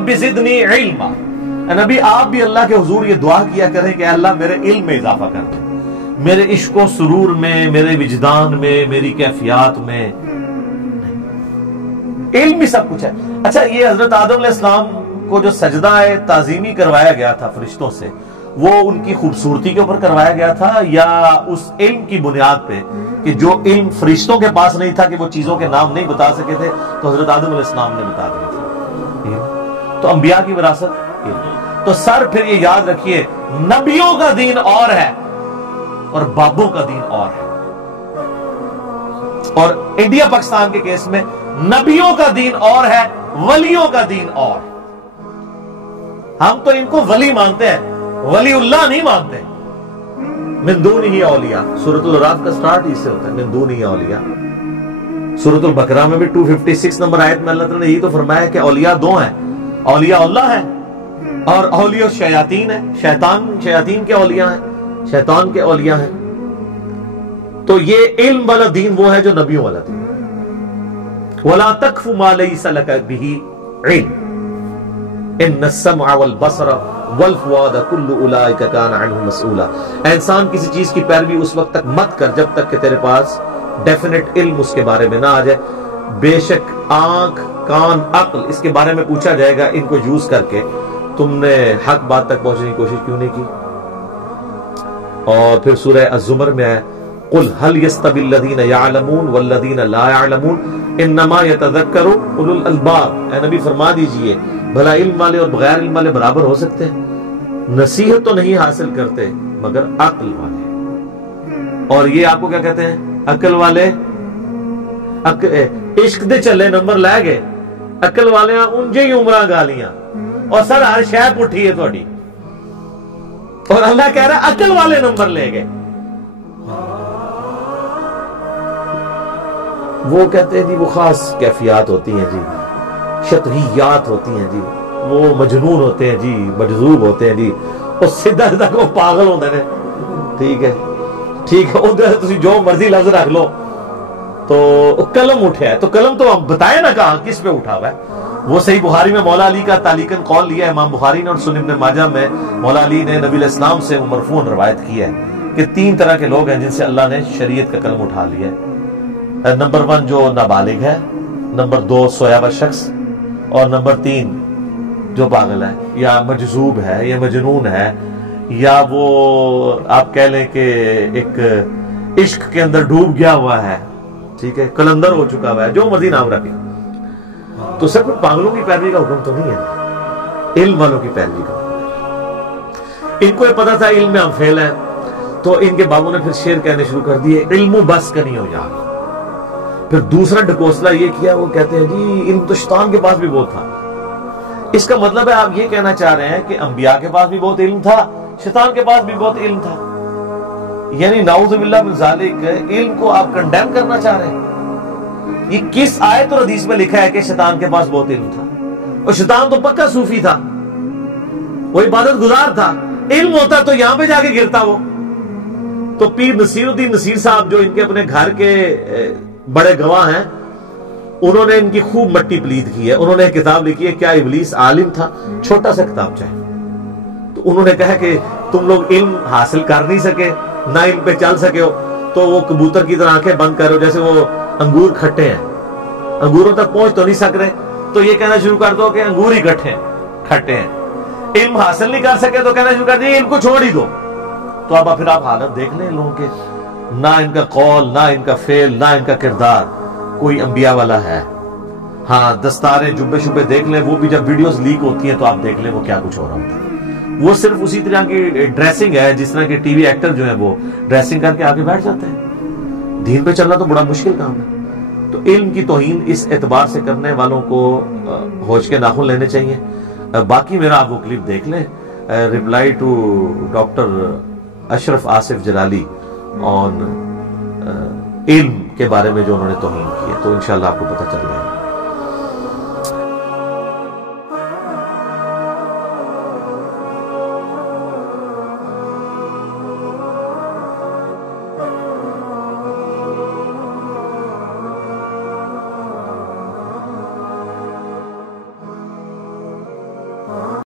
Rabbi ज़िदनी इल्मा। नबी आप भी अल्लाह के हुजूर ये दुआ किया करें कि अल्लाह मेरे इल्म में इजाफा कर दे, मेरे इश्क व सुरूर में, मेरे विजदान में, मेरी कैफियत में। इल्म भी सब कुछ है। अच्छा, ये हजरत आदम अलैहिस्सलाम को जो सजदा है ताजीमी करवाया गया था फरिश्तों से, वो उनकी खूबसूरती के ऊपर करवाया गया था या उस इल्म की बुनियाद पे कि जो इल्म फरिश्तों के पास नहीं था कि वो चीजों के नाम नहीं बता सके थे, तो हजरत आदम अलैहिस्सलाम ने बता दिए थे। तो अंबिया की विरासत इल्म। तो सर फिर ये याद रखिए, नबियों का दीन और है और बाबों का दीन और है। और इंडिया पाकिस्तान के केस में नबियों का दीन और है, वलियों का दीन और। हम तो इनको वली मानते हैं, वलीउल्लाह नहीं मानते। मिन दूनिही औलिया, सूरतुल अराफ का स्टार्ट इससे होता है, मिन दूनिही औलिया। सूरतुल बकरा में भी 256 नंबर आयत में अल्लाह ताला ने ये तो फरमाया कि औलिया दो हैं, औलिया अल्लाह है और औलिया शयातीन है। शैतान के औलिया हैं, शैतान के औलिया हैं। तो ये इल्म वाला दीन वो है जो नबियों वाला दीन। वला तक्फु मा लैसा लका बिही इल्म इन्नस्समअ वल बसरा वल फुआद कुल्लु उलाइका कान अन्हु मसऊला। इंसान किसी चीज की पैरवी उस वक्त तक मत कर जब तक कि तेरे पास डेफिनेट इल्म उसके बारे में ना आ जाए। बेशक आंख, कान, अक्ल, इसके बारे में पूछा जाएगा, इनको यूज करके तुमने हक बात तक पहुंचने की कोशिश क्यों नहीं की। और फिर सूरह अज़्ज़ुमर में है, कुल हल यस्तविल लदीना यअलमून वल लदीना ला यअलमून इन्नमा यतज़क्करु उलुल अलबाब। ए नबी फरमा दीजिए, भला इल्म वाले और बगैर इल्म वाले बराबर हो सकते हैं? नसीहत तो नहीं हासिल करते मगर अक्ल वाले। और ये आपको क्या कहते हैं? अक्ल वाले। इश्क दे चले नंबर लै गए, अक्ल वाले उंजे ही उमरा गालियां और सर हर शय पुठी है थोड़ी। और अल्लाह कह रहा है अक्ल वाले नंबर ले गए। वो कहते हैं जी वो खास कैफियत होती हैं जी, शतहियात होती हैं जी, वो मजनून होते हैं जी, मजजूब होते हैं जी, वो सीधा सीधा को पागल होते हैं। ठीक है, ठीक है, उधर तुम जो मर्जी लफ्ज रख लो। तो कलम उठा है, तो कलम तो हम बताए ना कहां किस पे उठा हुआ है। वो सही बुखारी में मौला अली का तालीकन कौल लिया है इमाम बुखारी ने, और सुनन इब्न माजा में मौला अली ने नबी अलैहिस्सलाम से मरफून रवायत की है कि 3 तरह के लोग हैं जिनसे अल्लाह ने शरीयत का कलम उठा लिया है। नंबर 1 जो नाबालिग है, नंबर 2 सोया हुआ शख्स, और नंबर 3 जो पागल है या मजजूब है या मजनून है या वो आप कह लें कि एक इश्क के अंदर डूब गया हुआ है, ठीक है, कलंदर हो चुका हुआ है, जो मर्जी नाम रखे। तो सिर्फ पागलों की पैरवी का हुक्म तो नहीं है, इल्म वालों की पैरवी का। इनको ये पता था इल्म में हम फेल हैं, तो इनके बाबू ने फिर शेर कहने शुरू कर दिए, इल्मु बस का नहीं हो यार। फिर दूसरा ढकोसला ये किया, वो कहते हैं जी इल्म तो शैतान के पास भी बहुत था। इसका मतलब है आप ये कहना चाह रहे हैं कि अंबिया के पास भी बहुत इल्म था, शैतान के पास भी बहुत इल्म था, यानी नाउज़ुबिल्लाह मिन ज़ालिक इल्म को आप कंडेम करना चाह रहे हैं। ये किस आयत और हदीस में लिखा है कि शैतान के पास बहुत इल्म था? और शैतान तो पक्का सूफी था, वो इबादत गुजार था, इल्म होता तो यहां पे जाके गिरता वो। तो पीर नसीरुद्दीन नसीर साहब जो इनके अपने घर के बड़े गवाह हैं, उन्होंने इनकी खूब मट्टी पलीद की है। उन्होंने एक किताब लिखी है, क्या इबलीस आलिम था, छोटा सा किताब चाहे। तो उन्होंने कहा कि तुम लोग इल्म हासिल कर नहीं सके, ना इल्म पे चल सके हो, तो वो कबूतर की तरह आंखें बंद करो, जैसे वो अंगूर खट्टे हैं, अंगूरों तक पहुंच तो नहीं सक रहे, तो ये कहना शुरू कर दो कि अंगूर ही खट्टे हैं। इल्म हासिल नहीं कर सके तो कहना शुरू कर दिए इल्म को छोड़ ही दो। तो अब फिर आप हालत देख लें लोगों के, ना इनका कौल, ना इनका फेल, ना इनका किरदार कोई अंबिया वाला है। हाँ, दस्तारे जुब्बे शुब्बे देख लें, वो भी जब वीडियोस लीक होती हैं तो आप देख लें वो क्या कुछ हो रहा होता है। वो सिर्फ उसी तरह की ड्रेसिंग है जिस तरह के टीवी एक्टर जो है वो ड्रेसिंग करके आगे बैठ जाते हैं। दीन पे चलना तो बड़ा मुश्किल काम है। तो इल्म की तौहीन इस एतबार से करने वालों को होश के नाखून लेने चाहिए। बाकी मेरा आप वो क्लिप देख लें, reply to doctor Ashraf Asif Jalali on इल्म के बारे में जो उन्होंने तौहीन की है, तो इंशाल्लाह आपको पता चल जाएगा।